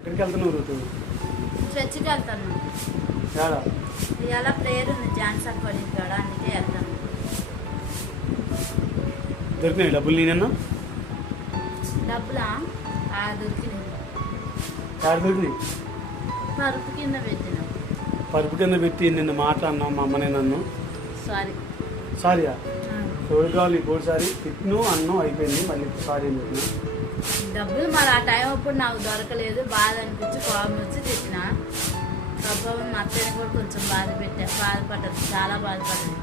ఎక్కడికి వెళ్తున్నావు ఋతు? చర్చికి వెళ్తాను. ఇవాళ ప్రేయర్ ఉంది జాన్సన్ పడి కాడ, అందుకే వెళ్తాను. దొరికినాయి డబ్బులు? నేనన్నా డబ్బులా దొరికినాయి. దొరికినాయి? పరుపు కింద పెట్టినా. పరుపు కింద పెట్టి నిన్ను మాట్లాడినావు మా అమ్మనే నన్ను. సారీయా? ఎవరు కావాలి? ఇంకోటిసారి తిట్ను అన్నం అయిపోయింది, మళ్ళీ సారీ అని చెప్పిన. డబ్బులు మరి ఆ టైం అప్పుడు నాకు దొరకలేదు, బాధ అనిపించి కోపం వచ్చి తిట్టిన. పాపం మా అత్తయ్యని కూడా కొంచెం బాధపడ్డది, చాలా బాధపడ్డది.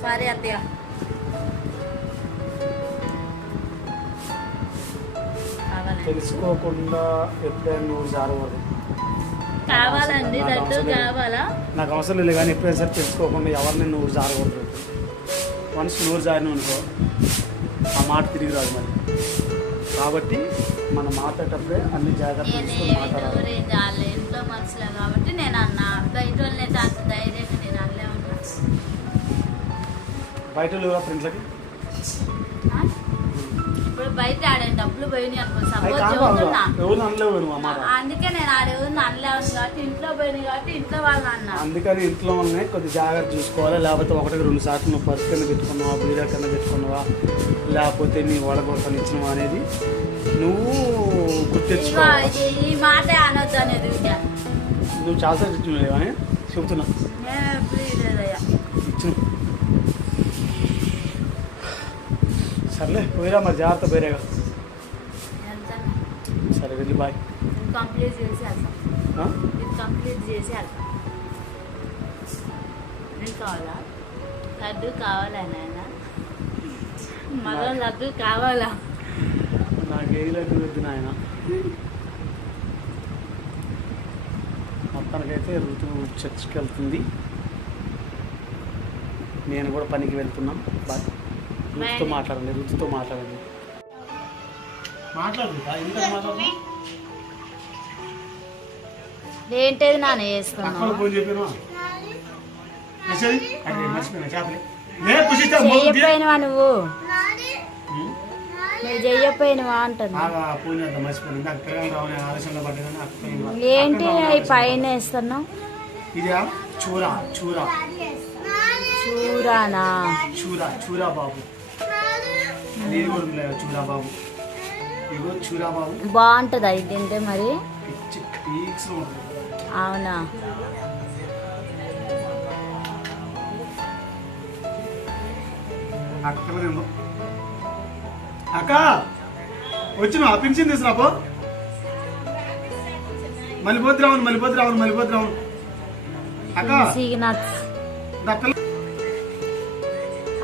సారీ అత్తయ్య. తెలుసుకోకుండా ఎప్పుడైనా నువ్వు జారకూడదు. కావాలండి, లడ్డు కావాలా? నాకు అవసరం లేదు, కానీ ఎప్పుడైనా సరే తెలుసుకోకుండా ఎవరిని నువ్వు జారకూడదు. వన్స్ నోరు జారిన అనుకో ఆ మాట తిరిగి రాదు మరి. కాబట్టి మనం మాట్లాడేటప్పుడే అన్ని జాగ్రత్తలు తీసుకొని మాట్లాడాలి. ఇంట్లో మనుషులే కాబట్టి నేను అన్నా, బయట వాళ్ళైతే అంత ధైర్యంగా నేను అల్లే ఉన్నా. బయట లేవా ఫ్రెండ్స్లకి? ఇప్పుడు బయట ఆడే డబ్బులు పోయినాయి అనుకో, సపోజ్ అందుకే నేను ఆడేవుంది అనలేను కాబట్టి, ఇంట్లో పోయినాయి కాబట్టి ఇంట్లో వాళ్ళు అన్నా. అందుకని ఇంట్లో ఉన్నాయి కొద్ది జాగ్రత్త చూసుకోవాలి. లేకపోతే 1-2 సార్లు నువ్వు పర్సు కింద పెట్టుకున్నావా, బీరా కింద పెట్టుకున్నావా, లేకపోతే నీ వడగొట్టని ఇచ్చినవా అనేది నువ్వు గుర్తించుకోవాలి. ఈ మాట అనొద్దు అనేది నువ్వు చాలాసార్లు ఇచ్చినవా అని చెబుతున్నా. ఇచ్చిన సర్లే పోయిరా మరి, జాగ్రత్త పోయిరేగా. సరే వెళ్ళి బాయ్. కంప్లీట్ చేసి వెళ్తాం. కంప్లీట్ చేసి వెళ్తాం. నేను కావాలా? లడ్డు కావాలా నాయన? మగ లడ్డు కావాలా? నాకు ఏ లడ్డు వద్దు నాయన. మొత్తానికైతే ఋతు చర్చికి వెళ్తుంది, నేను కూడా పనికి వెళ్తున్నాం. బాయ్. ఋతుతో మాట్లాడండి, ఋతుతో మాట్లాడండి. ఏంటది నాన్న వేసుకున్నా? చెయ్యపోయినవా నువ్వు? నువ్వు చెయ్యపోయినవా అంటున్నా. ఏంటి అవి పైన వేస్తున్నావు? చూరానా? చూరా బాబు, బాగుంటుంది అది తింటే మరి. అవునా? అక్క వచ్చిన పింఛన్ తీసుకురాపో. మళ్ళీపోద్దు రావును అక్క.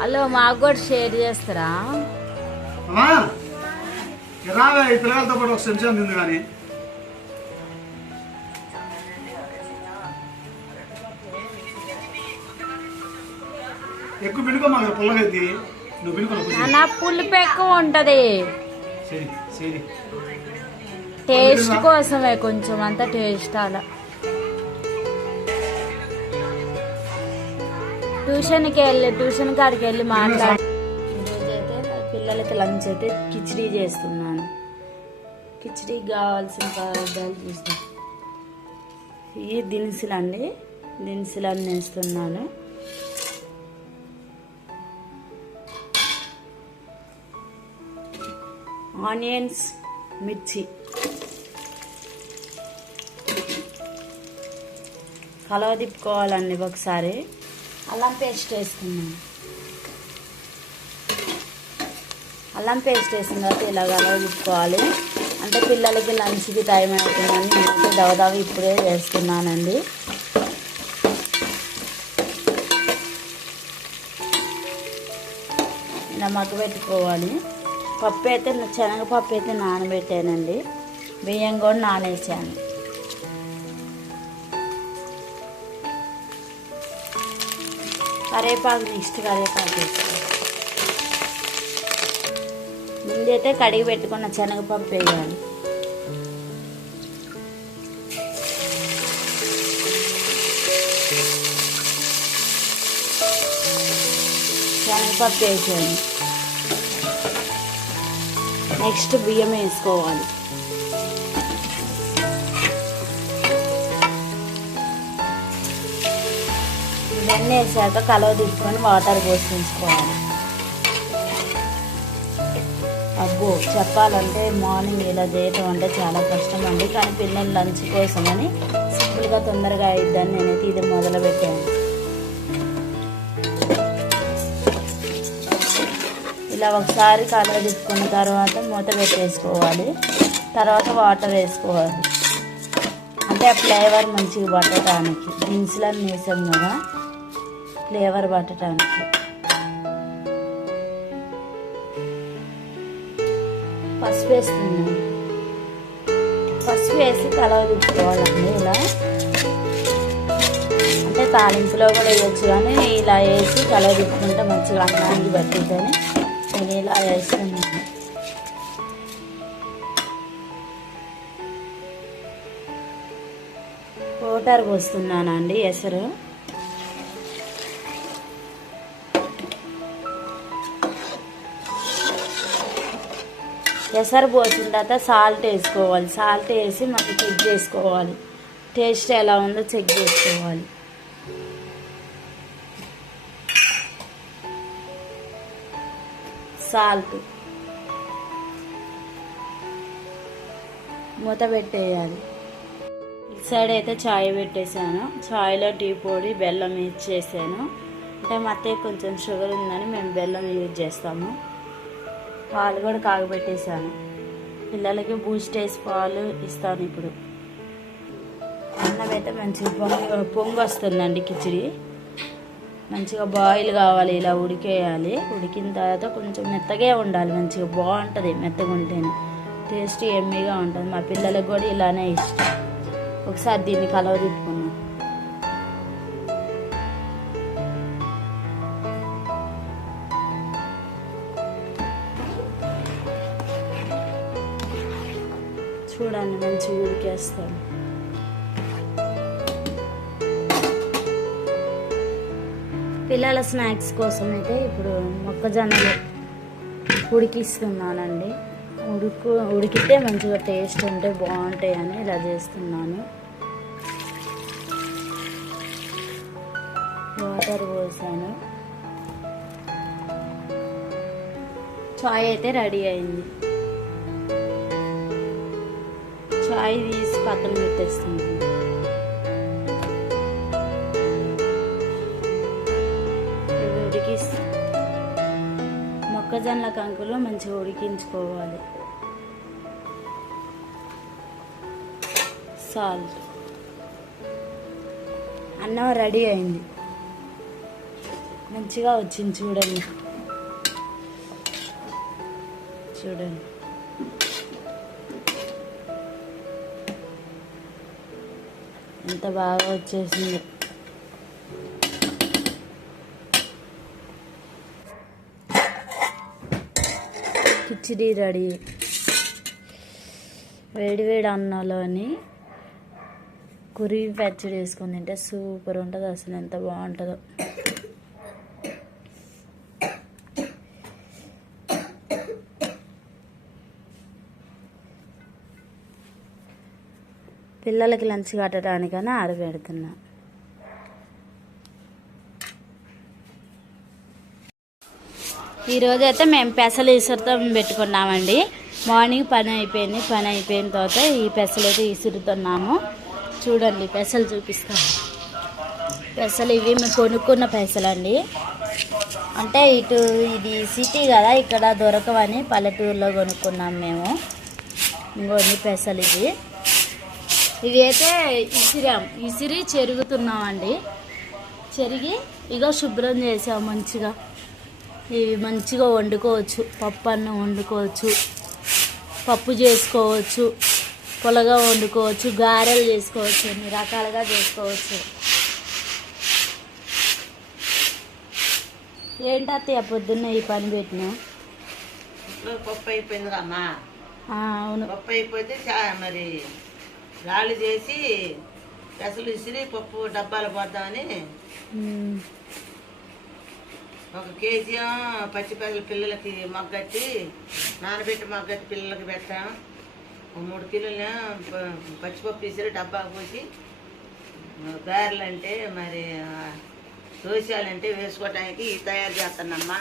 హలో, మాకు కూడా షేర్ చేస్తారా? రావే, ఈ పిల్లలతో పాటు ఒక సెంచరీ ఉంది. కానీ ఎక్కువ పిండుకో, మాకు పుల్లగైతే నువ్వు పిండుకో. పులుపు ఎక్కువ ఉంటది, టేస్ట్ కోసమే కొంచెం అంత టేస్ట్. అలా ట్యూషన్ కాడికి వెళ్ళి మాట్లాడి ఈరోజైతే పిల్లలకి లంచ్ అయితే కిచిడీ చేస్తున్నాను. కిచిడీకి కావాల్సిన పదార్థాలు చూస్తాను. ఈ దినుసులండి, దినుసులన్నీ వేస్తున్నాను. ఆనియన్స్, మిర్చి కలవ తిప్పుకోవాలండి ఒకసారి. అల్లం పేస్ట్ వేసుకున్నాను. అల్లం పేస్ట్ వేసిన తర్వాత ఇలా కలవ తిప్పుకోవాలి. అంటే పిల్లలకి లంచ్కి టైం అవుతుందని నేనైతే దవదవ ఇప్పుడే వేస్తున్నానండి. ఇలా మగ్గ పెట్టుకోవాలి. పప్పు అయితే శనగపప్పు అయితే నానబెట్టానండి, బియ్యం కూడా నానేసాను. కరివేపాకు, నెక్స్ట్ కరివేపాకు వేసుకోవాలి. ముందైతే కడిగి పెట్టుకున్న శనగపప్పు వేయాలి. శనగపప్పు వేసాను. నెక్స్ట్ బియ్యం వేసుకోవాలి. ఇవన్నీ వేసాక కలవ తీసుకొని వాటర్ పోషించుకోవాలి. అబ్బో చెప్పాలంటే మార్నింగ్ ఇలా చేయటం అంటే చాలా కష్టం అండి. కానీ పిల్లల లంచ్ కోసమని సింపుల్గా తొందరగా అయిద్దని నేనైతే ఇది మొదలు పెట్టాను. ఇలా ఒకసారి కలవ తిప్పుకున్న తర్వాత మూత పెట్టేసుకోవాలి. తర్వాత వాటర్ వేసుకోవాలి. అంటే ఆ ఫ్లేవర్ మంచిగా పట్టడానికి, దినుసులను వేసాం కదా, ఫ్లేవర్ పట్టడానికి. పసుపు వేస్తున్నాను. పసుపు వేసి కలవ తిప్పుకోవాలండి. ఇలా అంటే తాలింపులో కూడా వేయచ్చు, కానీ ఇలా వేసి కలవ తిప్పుకుంటే మంచిగా అన్నానికి పట్టిద్దని నేను ఇలా వేస్తున్నాను. వాటర్ పోస్తున్నానండి. ఎసరు ఎసరు పోసిన తర్వాత సాల్ట్ వేసుకోవాలి. సాల్ట్ వేసి మళ్ళీ చెక్ చేసుకోవాలి, టేస్ట్ ఎలా ఉందో చెక్ చేసుకోవాలి. సాల్ట్ మూత పెట్టేయాలి. ఇటు సైడ్ అయితే చాయ్ పెట్టేశాను. చాయ్లో టీ పొడి బెల్లం యూజ్ చేశాను. అంటే మా అత్తయ్య కొంచెం షుగర్ ఉందని మేము బెల్లం యూజ్ చేస్తాము. పాలు కూడా కాగబెట్టేశాను. పిల్లలకి బూస్ట్ వేసి పాలు ఇస్తాను. ఇప్పుడు అన్నం అయితే మంచిగా పొంగు వస్తుందండి. కిచిడి మంచిగా బాయిల్ కావాలి, ఇలా ఉడికేయాలి. ఉడికిన తర్వాత కొంచెం మెత్తగా ఉండాలి, మంచిగా బాగుంటుంది. మెత్తగా ఉంటేనే టేస్ట్ ఎమ్మీగా ఉంటుంది. మా పిల్లలకు కూడా ఇలానే ఇష్టం. ఒకసారి దీన్ని కలవ తిప్పుకున్నాం. చూడండి మంచిగా ఉడికేస్తాం. పిల్లల స్నాక్స్ కోసం అయితే ఇప్పుడు మొక్కజొన్నలు ఉడికిస్తున్నానండి. ఉడికితే మంచిగా టేస్ట్ ఉంటే బాగుంటాయి అని ఇలా చేస్తున్నాను. వాటర్ పోసాను. చాయ్ అయితే రెడీ అయింది. చాయ్ తీసి పక్కన పెట్టేస్తుంది. మొక్కజొన్నల కంకులు మంచిగా ఉడికించుకోవాలి. సాల్ట్. అన్నం రెడీ అయింది. మంచిగా వచ్చింది చూడండి. చూడండి ఎంత బాగా వచ్చేసింది. కిచిడి రెడీ. వేడివేడి అన్నంలోని కురివి పచ్చడి వేసుకొని తింటే సూపర్ ఉంటుంది. అసలు ఎంత బాగుంటుందో. పిల్లలకి లంచ్ కట్టడానికని ఆరబెడుతున్నా. ఈరోజు అయితే మేము పెసలు ఇసురుతో పెట్టుకున్నామండి. మార్నింగ్ పని అయిపోయింది. పని అయిపోయిన తర్వాత ఈ పెసలు అయితే ఇసురుతున్నాము. చూడండి పెసలు చూపిస్తాను. పెసలు ఇవి మేము కొనుక్కున్న పెసలు అండి. అంటే ఇది సిటీ కదా, ఇక్కడ దొరకవని పల్లెటూరులో కొనుక్కున్నాం మేము. ఇంకొన్ని పెసలు ఇవి అయితే ఇసిరి చెరుగుతున్నామండి. చెరిగి ఇగో శుభ్రం చేసాం మంచిగా. ఇవి మంచిగా వండుకోవచ్చు. పప్పు అన్నం వండుకోవచ్చు, పప్పు చేసుకోవచ్చు, పులగా వండుకోవచ్చు, గారెలు చేసుకోవచ్చు, అన్ని రకాలుగా చేసుకోవచ్చు. ఏంటత్తయ్య పొద్దున్న ఈ పని పెట్టినా? పప్పు అయిపోయింది అమ్మా. అవును, పప్పు అయిపోతే మరి రాళ్ళు చేసి పెసలు ఇసిరి పప్పు డబ్బాలు పోద్దామని 1 కేజీ పచ్చిపెసలు పిల్లలకి మగ్గట్టి నానబెట్టి మగ్గట్టి పిల్లలకి పెట్టాం. 3 కిలోలు పచ్చిపప్పు ఇసిరి డబ్బాకు పోసి గారెలు అంటే మరి దోశలంటే వేసుకోవటానికి తయారు చేస్తానమ్మా.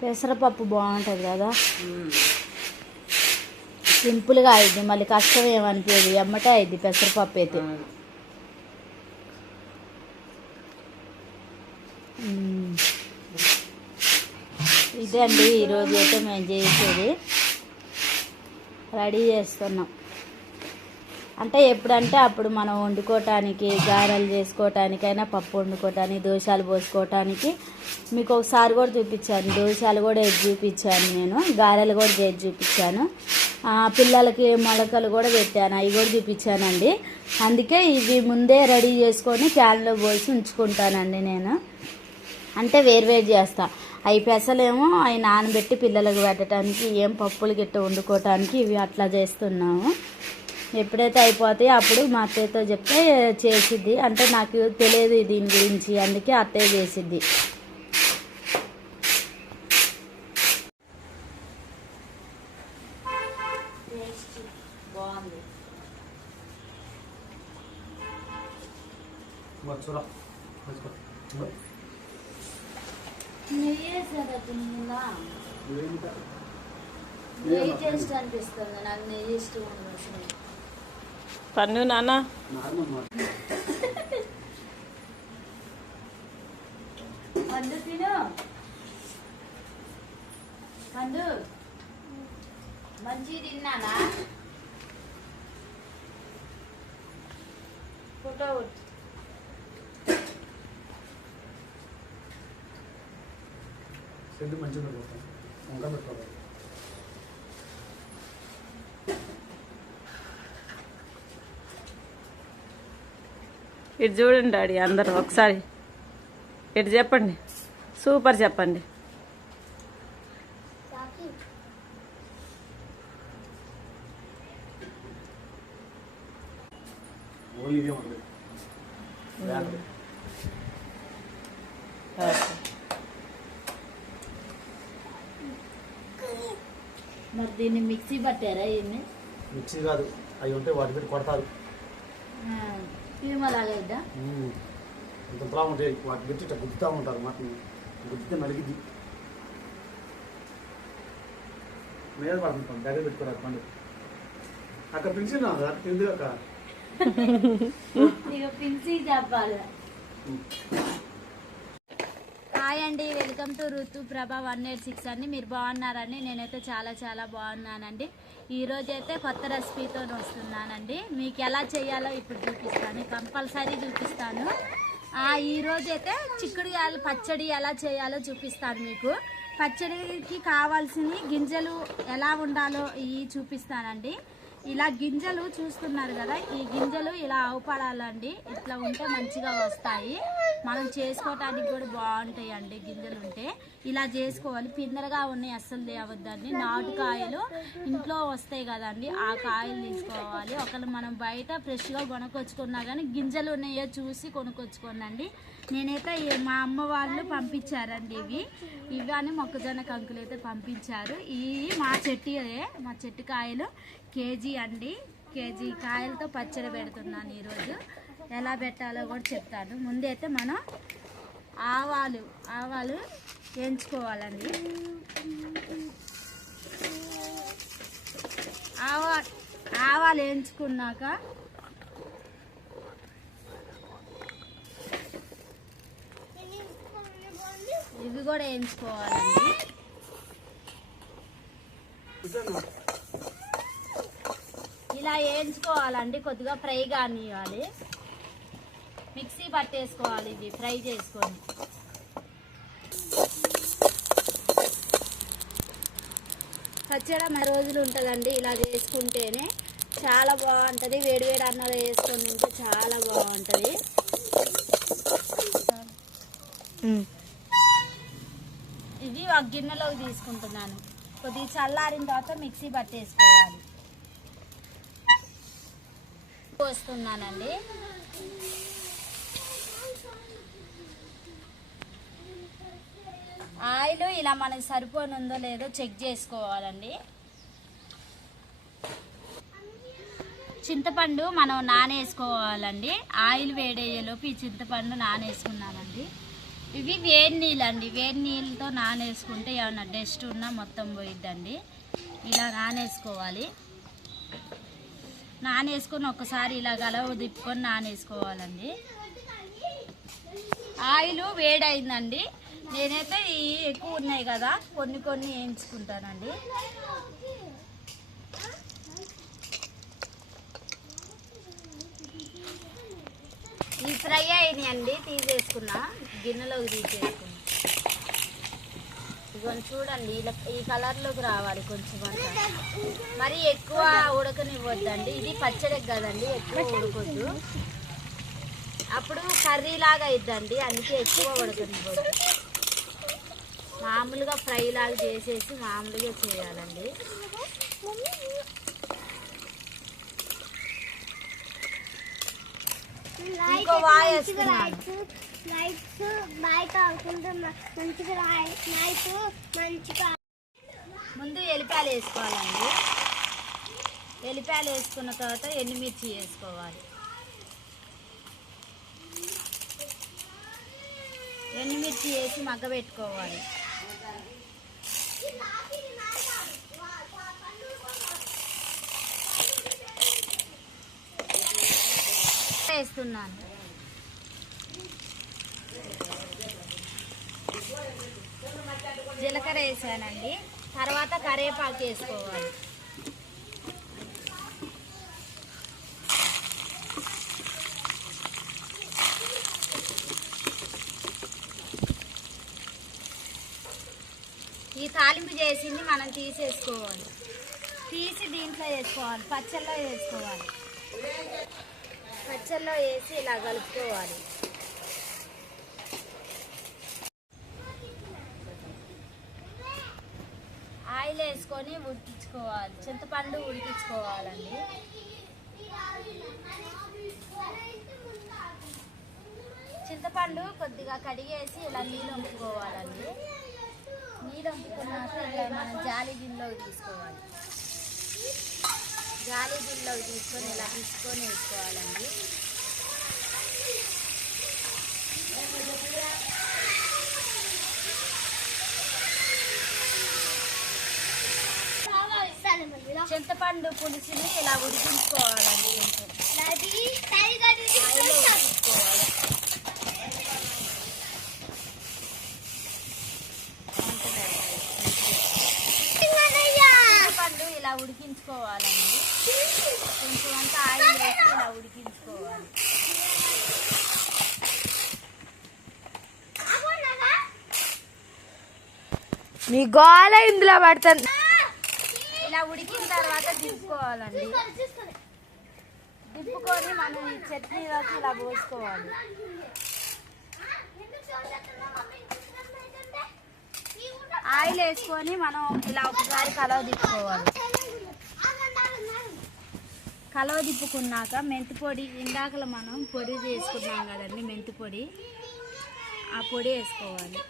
పెసరపప్పు బాగుంటుంది కదా, సింపుల్గా అయింది, మళ్ళీ కష్టం ఏమనిపించదు, ఎమ్మటే అయింది పెసరపప్పు అయితే. ఇదే అండి ఈరోజు అయితే మేము చేసేది, రెడీ చేస్తున్నాం. అంటే ఎప్పుడంటే అప్పుడు మనం వండుకోవటానికి, గారెలు చేసుకోవటానికైనా, పప్పు వండుకోవటానికి, దోశలు పోసుకోవటానికి మీకు ఒకసారి కూడా చూపించాను. దోశలు కూడా వేసి చూపించాను నేను, గారెలు కూడా చేసి చూపించాను, పిల్లలకి మొలకలు కూడా పెట్టాను, అవి కూడా చూపించానండి. అందుకే ఇవి ముందే రెడీ చేసుకొని ప్యాన్లో పోసి ఉంచుకుంటానండి నేను. అంటే వేరువేరు చేస్తా. అవి పెసలేమో అవి నానబెట్టి పిల్లలకు పెట్టడానికి, ఏం పప్పులు గిట్ట వండుకోవటానికి ఇవి అట్లా చేస్తున్నాము. ఎప్పుడైతే అయిపోతాయో అప్పుడు మా అత్తయ్యతో చెప్తే చేసిద్ది. అంటే నాకు తెలియదు దీని గురించి, అందుకే అత్తయ్య చేసిద్ది. బాగుంది. నెయ్యి టేస్ట్ అనిపిస్తుంది నాకు, నెయ్యి ఇష్టం ఉంది. పన్ను నాన్న పండు తిను, పండు మంచి తిన్నానా? ఫోటో మంచిగా వంక పెట్టుకోవాలి. ఇటు చూడండి డాడీ అందరు ఒకసారి, ఇటు చెప్పండి, సూపర్ చెప్పండి. మరి దీన్ని మిక్సీ పట్టారా? ఏమి మిక్సీ కాదు, అవి ఉంటే వాటి మీద కొడతారు, అలాగైద్దా ఇంతలా ఉంటాయి, వాటి పెట్టి ఇట్లా గుద్దుతూ ఉంటారు. మాటని గుద్దితే నలిగిద్ది, మీద పడుతుంటాం, దగ్గర పెట్టుకోరాదు పండు. అక్కడ పిలిచినా సార్ ఎందుకు అక్క ఇక పిలిచి చెప్పాలి. హాయ్ అండి, వెల్కమ్ టు ఋతు ప్రభ 186 అండి. మీరు బాగున్నారండి? నేనైతే చాలా చాలా బాగున్నానండి. ఈరోజు అయితే కొత్త రెసిపీతో వస్తున్నానండి. మీకు ఎలా చేయాలో ఇప్పుడు చూపిస్తాను, కంపల్సరీ చూపిస్తాను. ఈరోజు అయితే చిక్కుడుకాయలు పచ్చడి ఎలా చేయాలో చూపిస్తాను మీకు. పచ్చడికి కావాల్సిన గింజలు ఎలా ఉండాలో ఇవి చూపిస్తానండి. ఇలా గింజలు చూస్తున్నారు కదా, ఈ గింజలు ఇలా అవపడాలండి, ఇట్లా ఉంటే మంచిగా వస్తాయి, మనం చేసుకోవటానికి కూడా బాగుంటాయి అండి. గింజలు ఉంటే ఇలా చేసుకోవాలి. పిందరగా ఉన్నాయి అస్సలు తేవద్దండి. నాటుకాయలు ఇంట్లో వస్తాయి కదండి, ఆ కాయలు తీసుకోవాలి. ఒకవేళ మనం బయట ఫ్రెష్గా కొనుక్కొచ్చుకున్నా కానీ గింజలు ఉన్నాయో చూసి కొనుక్కొచ్చుకోనండి. నేనైతే మా అమ్మ వాళ్ళు పంపించారండి ఇవి అని మొక్కజొన్న కంకులు అయితే పంపించారు. ఇవి మా చెట్టు కాయలు కేజీ అండి. కేజీ కాయలతో పచ్చడి పెడుతున్నాను ఈరోజు. ఎలా పెట్టాలో కూడా చెప్తాను. ముందైతే మనం ఆవాలు వేయించుకోవాలండి. ఆవాలు వేయించుకున్నాక ఇవి కూడా వేయించుకోవాలండి. ఇలా వేయించుకోవాలండి, కొద్దిగా ఫ్రై కానివ్వాలి. మిక్సీ పట్టేసుకోవాలి ఇది ఫ్రై చేసుకొని. పచ్చడి మరి రోజులు ఉంటుందండి, ఇలా చేసుకుంటేనే చాలా బాగుంటుంది. వేడివేడి అన్నంలో వేసుకొని తింటే చాలా బాగుంటుంది. ఇది ఒక గిన్నెలోకి తీసుకుంటున్నాను. కొద్దిగా చల్లారిన తర్వాత మిక్సీ పట్టేసుకోవాలి. పోస్తున్నానండి. ఆయిల్ ఇలా మనకి సరిపోనుందో లేదో చెక్ చేసుకోవాలండి. చింతపండు మనం నానేసుకోవాలండి. ఆయిల్ వేడయ్యేలోపు ఈ చింతపండు నానేసుకున్నామండి. ఇవి వేడి నీళ్ళు అండి. వేడి నీళ్ళతో నానేసుకుంటే ఏమన్నా డస్ట్ ఉన్నా మొత్తం పోయిద్దండి. ఇలా నానేసుకోవాలి. నానేసుకొని ఒకసారి ఇలా గలవ తిప్పుకొని నానేసుకోవాలండి. ఆయిల్ వేడైందండి. నేనైతే ఎక్కువ ఉన్నాయి కదా కొన్ని కొన్ని వేయించుకుంటానండి. ఈ ఫ్రై అయినాయండి, తీసేసుకున్నా గిన్నెలోకి తీసేసుకున్నా. ఇవన్నీ చూడండి ఇలా ఈ కలర్లోకి రావాలి కొంచెం అంతా. మరి ఎక్కువ ఉడకనివ్వద్దండి. ఇది పచ్చడికి కదండి, ఎక్కువ ఉడకొద్దు, అప్పుడు కర్రీ లాగా అయిద్దండి. అందుకే ఎక్కువ ఉడకనివ్వద్దు. మామూలుగా ఫ్రై లాగా చేసేసి మామూలుగా చేయాలండి. ఇంకో వాయి వేసుకున్నాను. ముందు ఎల్లిపాయలు వేసుకోవాలండి. ఎల్లిపాయలు వేసుకున్న తర్వాత ఎండుమిర్చి వేసుకోవాలి. ఎండుమిర్చి వేసి మగ్గబెట్టుకోవాలి. వేస్తున్నాను. జీలకర్ర వేసానండి. తర్వాత కరివేపాకు వేసుకోవాలి. ఈ తాలింపు చేసింది మనం తీసేసుకోవాలి. తీసి దీంట్లో వేసుకోవాలి. పచ్చళ్ళలో వేసుకోవాలి. పచ్చళ్ళలో వేసి ఇలా కలుపుకోవాలి. ఆయిల్ వేసుకొని ఉడికించుకోవాలి. చింతపండు ఉడికించుకోవాలండి. చింతపండు కొద్దిగా కడిగేసి ఇలా నీళ్ళు వంపుకోవాలండి. నీళ్ళు వంపుకున్నాక ఇలా మనం జాలి గిన్నెలోకి తీసుకోవాలి. జాలి గిన్నెలోకి తీసుకొని ఇలా తీసుకొని వేసుకోవాలండి. చింతపండు పులుసుని ఇలా ఉడికించుకోవాలండి. చింతపండు ఇలా ఉడికించుకోవాలండి. కొంచెం అంతా ఆయిల్ వేసి ఇలా ఉడికించుకోవాలి. మీ గోళ ఇందులో పడుతుంది. ఇలా ఉడికిన తర్వాత దింపుకోవాలండి. దింపుకొని మనం ఈ చట్నీలోకి ఇలా పోసుకోవాలి. ఆయిల్ వేసుకొని మనం ఇలా ఒకసారి కలవ తిప్పుకోవాలి. కలవ తిప్పుకున్నాక మెంతి పొడి, ఇందాకలో మనం పొడి చేసుకున్నాం కదండి మెంతి పొడి, ఆ పొడి వేసుకోవాలి.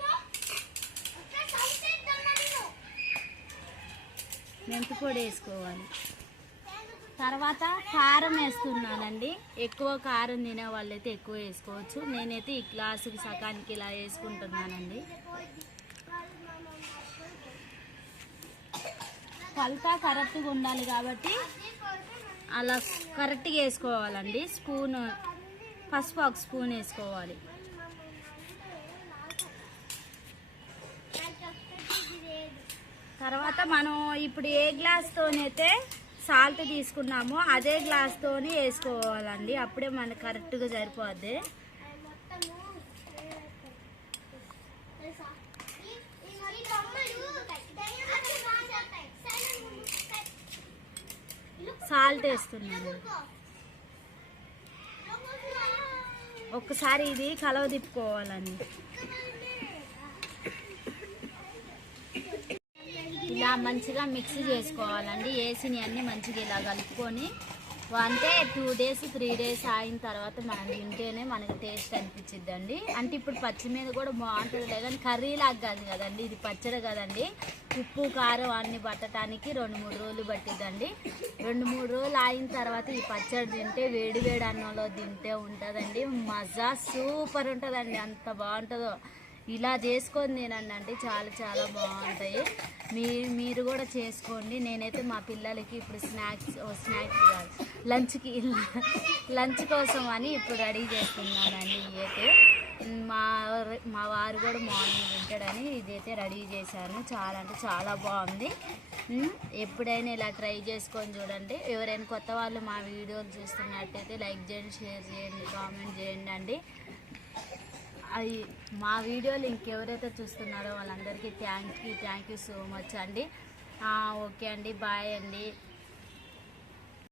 మెంతి పొడి వేసుకోవాలి. తర్వాత కారం వేస్తున్నానండి. ఎక్కువ కారం తినే వాళ్ళైతే ఎక్కువ వేసుకోవచ్చు. నేనైతే ఈ గ్లాసుకి సకానికి ఇలా వేసుకుంటున్నానండి. కొలత కరెక్ట్గా ఉండాలి కాబట్టి అలా కరెక్ట్గా వేసుకోవాలండి. స్పూన్ పసుపు ఒక స్పూన్ వేసుకోవాలి. తర్వాత మనం ఇప్పుడు ఏ గ్లాస్తోనైతే సాల్ట్ తీసుకున్నామో అదే గ్లాస్తోని వేసుకోవాలండి. అప్పుడే మనకు కరెక్ట్గా సరిపోద్ది. సాల్ట్ వేస్తున్నాను. ఒక్కసారి ఇది కలవ తిప్పుకోవాలండి. ఇలా మంచిగా మిక్స్ చేసుకోవాలండి. వేసినవి అన్నీ మంచిగా ఇలా కలుపుకొని అంటే 2 days 3 days అయిన తర్వాత మనం తింటేనే మనకి టేస్ట్ అనిపించిద్దండి. అంటే ఇప్పుడు పచ్చి మీద కూడా బాగుంటుంది కానీ కర్రీ లాగా కాదు కదండి, ఇది పచ్చడి కదండి. ఉప్పు కారం అన్ని పట్టడానికి 2-3 రోజులు పట్టిద్దండి. 2-3 రోజులు అయిన తర్వాత ఈ పచ్చడి తింటే వేడి వేడి అన్నంలో తింటే ఉంటుందండి మజా, సూపర్ ఉంటుందండి. అంత బాగుంటుందో ఇలా చేసుకొని తినండి, చాలా చాలా బాగుంటాయి. మీరు కూడా చేసుకోండి. నేనైతే మా పిల్లలకి ఇప్పుడు స్నాక్స్ కాదు లంచ్ కోసం అని ఇప్పుడు రెడీ చేస్తున్నానండి. ఇదైతే మా వారు కూడా మార్నింగ్ తింటాడని ఇదైతే రెడీ చేశాను. చాలా అంటే చాలా బాగుంది. ఎప్పుడైనా ఇలా ట్రై చేసుకొని చూడండి. ఎవరైనా కొత్త వాళ్ళు మా వీడియోలు చూస్తున్నట్టయితే లైక్ చేయండి, షేర్ చేయండి, కామెంట్ చేయండి అండి. అది మా వీడియోలు ఇంకెవరైతే చూస్తున్నారో వాళ్ళందరికీ థ్యాంక్ యూ సో మచ్ అండి. ఓకే అండి, బాయ్ అండి.